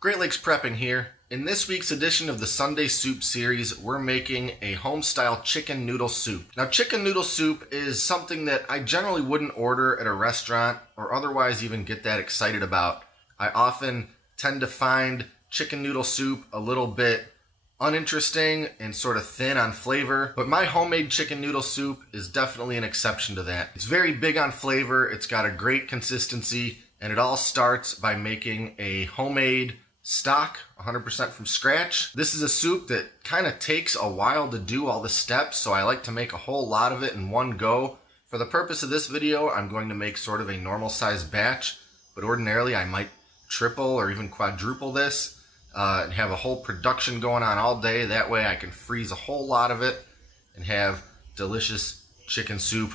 Great Lakes Prepping here. In this week's edition of the Sunday Soup series, we're making a Homestyle Chicken Noodle Soup. Now, chicken noodle soup is something that I generally wouldn't order at a restaurant or otherwise even get that excited about. I often tend to find chicken noodle soup a little bit uninteresting and sort of thin on flavor, but my homemade chicken noodle soup is definitely an exception to that. It's very big on flavor, it's got a great consistency, and it all starts by making a homemade stock 100% from scratch. This is a soup that kind of takes a while to do all the steps, so I like to make a whole lot of it in one go. For the purpose of this video, I'm going to make sort of a normal sized batch, but ordinarily I might triple or even quadruple this and have a whole production going on all day. That way I can freeze a whole lot of it and have delicious chicken soup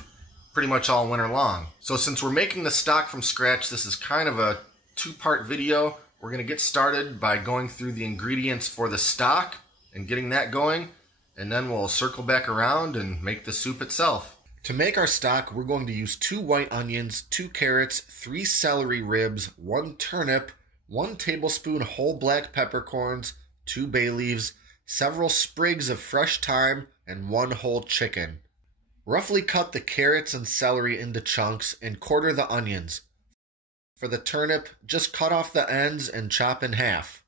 pretty much all winter long. So since we're making the stock from scratch, this is kind of a two-part video. We're going to get started by going through the ingredients for the stock and getting that going, and then we'll circle back around and make the soup itself. To make our stock, we're going to use 2 white onions, 2 carrots, 3 celery ribs, 1 turnip, 1 tablespoon whole black peppercorns, 2 bay leaves, several sprigs of fresh thyme, and 1 whole chicken. Roughly cut the carrots and celery into chunks and quarter the onions. For the turnip, just cut off the ends and chop in half.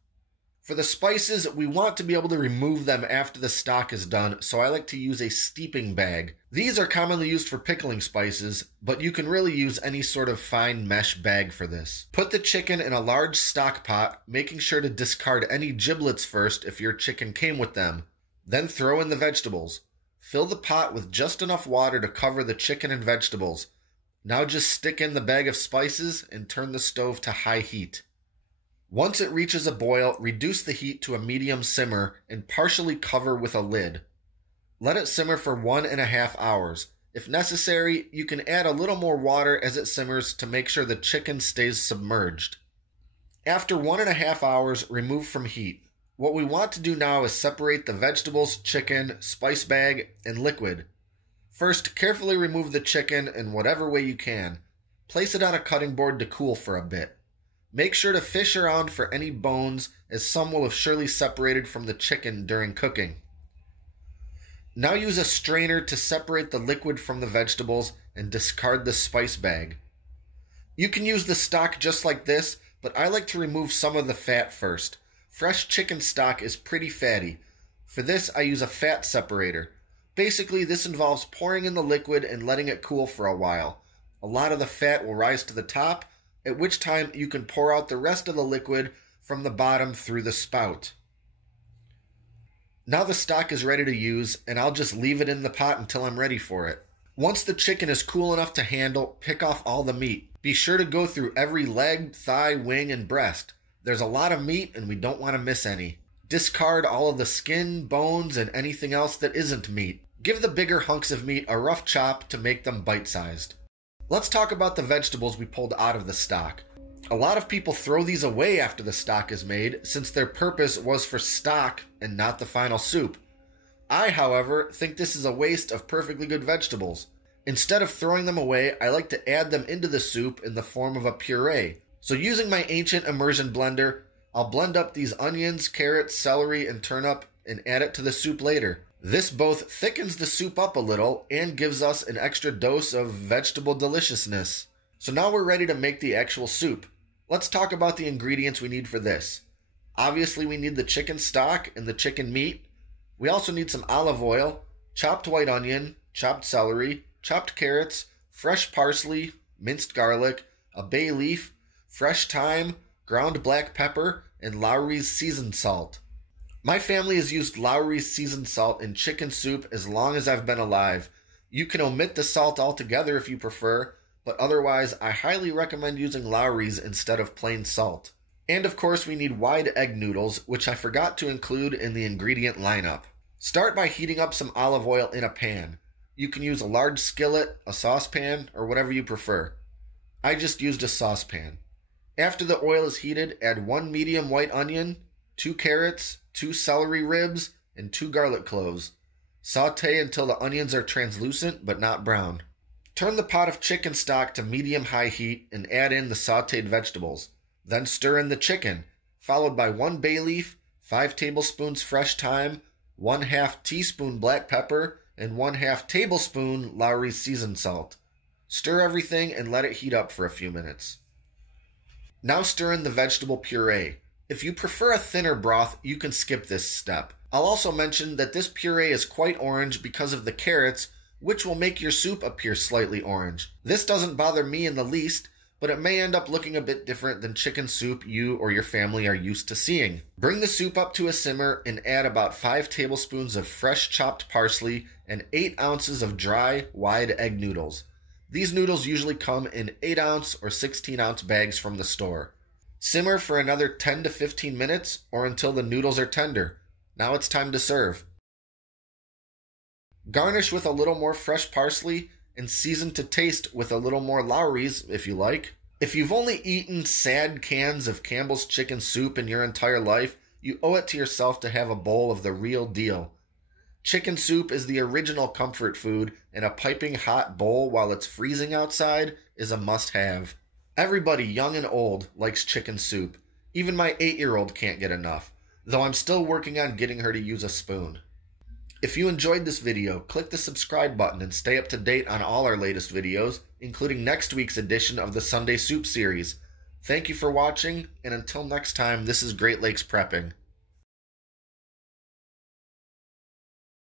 For the spices, we want to be able to remove them after the stock is done, so I like to use a steeping bag. These are commonly used for pickling spices, but you can really use any sort of fine mesh bag for this. Put the chicken in a large stock pot, making sure to discard any giblets first if your chicken came with them. Then throw in the vegetables. Fill the pot with just enough water to cover the chicken and vegetables. Now just stick in the bag of spices and turn the stove to high heat. Once it reaches a boil, reduce the heat to a medium simmer and partially cover with a lid. Let it simmer for 1.5 hours. If necessary, you can add a little more water as it simmers to make sure the chicken stays submerged. After 1.5 hours, remove from heat. What we want to do now is separate the vegetables, chicken, spice bag, and liquid. First, carefully remove the chicken in whatever way you can. Place it on a cutting board to cool for a bit. Make sure to fish around for any bones, as some will have surely separated from the chicken during cooking. Now use a strainer to separate the liquid from the vegetables and discard the spice bag. You can use the stock just like this, but I like to remove some of the fat first. Fresh chicken stock is pretty fatty. For this, I use a fat separator. Basically, this involves pouring in the liquid and letting it cool for a while. A lot of the fat will rise to the top, at which time you can pour out the rest of the liquid from the bottom through the spout. Now the stock is ready to use, and I'll just leave it in the pot until I'm ready for it. Once the chicken is cool enough to handle, pick off all the meat. Be sure to go through every leg, thigh, wing, and breast. There's a lot of meat, and we don't want to miss any. Discard all of the skin, bones, and anything else that isn't meat. Give the bigger hunks of meat a rough chop to make them bite-sized. Let's talk about the vegetables we pulled out of the stock. A lot of people throw these away after the stock is made, since their purpose was for stock and not the final soup. I, however, think this is a waste of perfectly good vegetables. Instead of throwing them away, I like to add them into the soup in the form of a puree. So using my ancient immersion blender, I'll blend up these onions, carrots, celery, and turnip and add it to the soup later. This both thickens the soup up a little and gives us an extra dose of vegetable deliciousness. So now we're ready to make the actual soup. Let's talk about the ingredients we need for this. Obviously, we need the chicken stock and the chicken meat. We also need some olive oil, chopped white onion, chopped celery, chopped carrots, fresh parsley, minced garlic, a bay leaf, fresh thyme, ground black pepper, and Lawry's seasoned salt. My family has used Lawry's seasoned salt in chicken soup as long as I've been alive. You can omit the salt altogether if you prefer, but otherwise I highly recommend using Lawry's instead of plain salt. And of course we need wide egg noodles, which I forgot to include in the ingredient lineup. Start by heating up some olive oil in a pan. You can use a large skillet, a saucepan, or whatever you prefer. I just used a saucepan. After the oil is heated, add 1 medium white onion, 2 carrots, 2 celery ribs, and 2 garlic cloves. Sauté until the onions are translucent but not brown. Turn the pot of chicken stock to medium-high heat and add in the sautéed vegetables. Then stir in the chicken. followed by 1 bay leaf, 5 tablespoons fresh thyme, 1/2 teaspoon black pepper, and 1/2 tablespoon Lowry's seasoned salt. Stir everything and let it heat up for a few minutes. Now stir in the vegetable puree. If you prefer a thinner broth, you can skip this step. I'll also mention that this puree is quite orange because of the carrots, which will make your soup appear slightly orange. This doesn't bother me in the least, but it may end up looking a bit different than chicken soup you or your family are used to seeing. Bring the soup up to a simmer and add about 5 tablespoons of fresh chopped parsley and 8 ounces of dry, wide egg noodles. These noodles usually come in 8-ounce or 16-ounce bags from the store. Simmer for another 10 to 15 minutes or until the noodles are tender. Now it's time to serve. Garnish with a little more fresh parsley and season to taste with a little more Lowry's if you like. If you've only eaten sad cans of Campbell's chicken soup in your entire life, you owe it to yourself to have a bowl of the real deal. Chicken soup is the original comfort food, and a piping hot bowl while it's freezing outside is a must-have. Everybody, young and old, likes chicken soup. Even my 8-year-old can't get enough, though I'm still working on getting her to use a spoon. If you enjoyed this video, click the subscribe button and stay up to date on all our latest videos, including next week's edition of the Sunday Soup series. Thank you for watching, and until next time, this is Great Lakes Prepping.